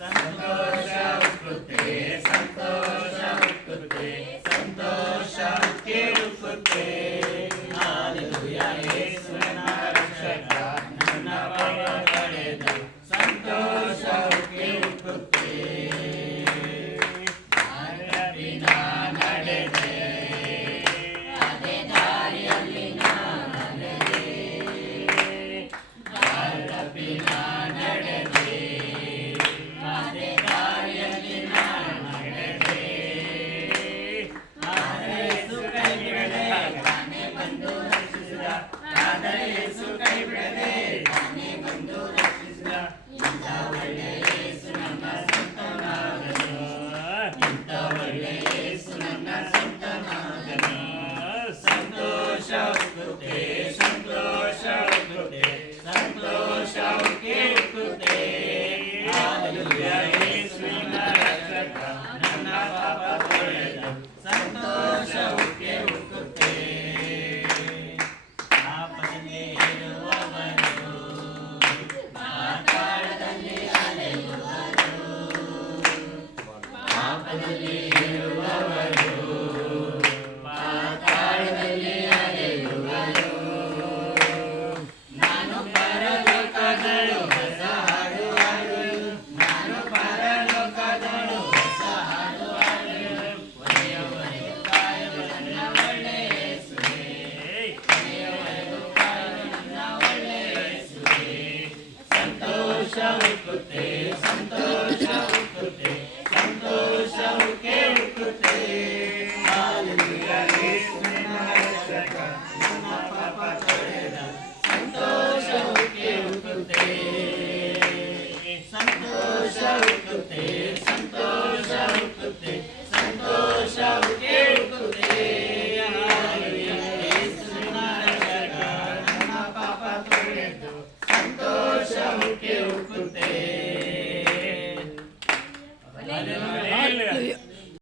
ಸಂತೋಷ ಉಕ್ಕುತ್ತೆ ಸಂತೋಷ ಉಕ್ಕುತ್ತೆ ಸಂತೋಷ ಉಕ್ಕಿ ಉಕ್ಕುತ್ತೆ ಹಾಲೆಲೂಯಾ ಯೇಸು ನನ್ನ ರಕ್ಷಕ ನನ್ನ ಪಾಪ ಕಳೆದ ಸಂತೋಷ ಉಕ್ಕಿ ಉಕ್ಕುತ್ತೆ ಮಾರ್ಗವಿನ ನಡೆದೆ ಅದೇ ದಾರಿಯಲ್ಲಿ ನಡೆದೆ ಮಾರ್ಗವಿನ ನಡೆದೆ ಅದೇ ದಾರಿಯಲ್ಲಿ ನಡೆದೆ ಆದರೆ ಯೇಸು ಕೈ ಬಿಡದೆ ತಾನೇ ಬಂದು ರಕ್ಷಿಸಿದ ಆದರೆ ಯೇಸು ಕೈ ಬಿಡದೆ ತಾನೇ ಬಂದು ರಕ್ಷಿಸಿದ ಇಂಥ ಒಳ್ಳೆ ಯೇಸು ನನ್ನ ಸ್ವಂತನಾಗನು ಇಂಥ ಒಳ್ಳೆ ಯೇಸು ನನ್ನ ಸ್ವಂತನಾಗನು ಸಂತೋಷ ಉಕ್ಕುತ್ತೆ ಸಂತೋಷ ಉಕ್ಕುತ್ತೆ ಸಂತೋಷ ಉಕ್ಕಿ ಉಕ್ಕುತ್ತೆ ಹಾಲೆಲೂಯಾ ಯೇಸುವಿನ ರಕ್ಷಕ ನನ್ನ ಪಾಪ ತೊಳೆದ ಸಂತೋಷ ಉಕ್ಕಿ ಉಕ್ಕುತ್ತೆ ಪಾಪದಲ್ಲಿ ಇರುವವರು ಪಾತಾಳದಲ್ಲಿ ಅಲೆಯುವರು ಪಾಪದಲ್ಲಿ ಇರುವವರು ಪಾತಾಳದಲ್ಲಿ ಅಲೆಯುವರು ನಾನು ಪರಲೋಕದಳು ಹೊಸ ಹಾಡು ಹಾಡುವೆನು ನಾನು ಪರಲೋಕದಳು ಹೊಸ ಹಾಡು ಹಾಡುವೆನು ಕೊನೆಯವರೆಗೂ ಕಾಯುವ ನನ್ನ ಒಳ್ಳೆಯ ಯೇಸುವೇ ಕೊನೆಯವರೆಗೂ ಕಾಯುವ ನನ್ನ ಒಳ್ಳೆಯ ಯೇಸುವೇ ಸಂತೋಷ ಉಕ್ಕುತ್ತೆ ಸಂತೋಷ ಉಕ್ಕುತ್ತೆ ಸಂತೋಷ ಉಕ್ಕಿ ಉಕ್ಕುತ್ತೆ ಹಾಲೆಲೂಯಾ ಯೇಸುವಿನ ರಕ್ಷಕ ನನ್ನ ಪಾಪ ತೊಳೆದ ಸಂತೋಷ ಉಕ್ಕಿ ಉಕ್ಕುತ್ತೆ ಸಂತೋಷ ಉಕ್ಕುತ್ತೆ ಸಂತೋಷ ಉಕ್ಕುತ್ತೆ ಸಂತೋಷ ಉಕ್ಕಿ ಉಕ್ಕುತ್ತೆ ಹಾಲೆಲೂಯಾ ಯೇಸುವಿನ ರಕ್ಷಕ ನನ್ನ ಪಾಪ ತೊಳೆದು ಸಂತೋಷ ಉಕ್ಕಿ ಉಕ್ಕುತ್ತೆ